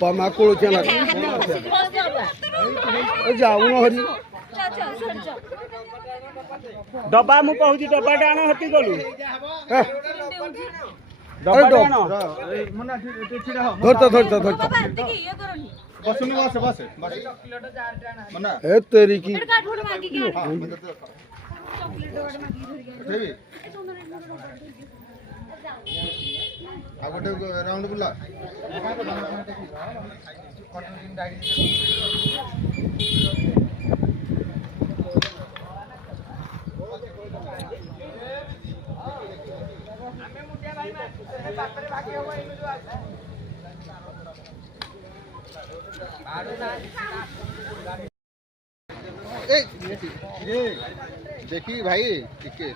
पमा कोळथ्या ना जाऊ न हरी डब्बा मु कहूची डब्बा टाण हती गलु धरता धरता धरता बसुनी बस बस मना ए तेरी की आ गोटे राउंड बुला देखी भाई ठीक है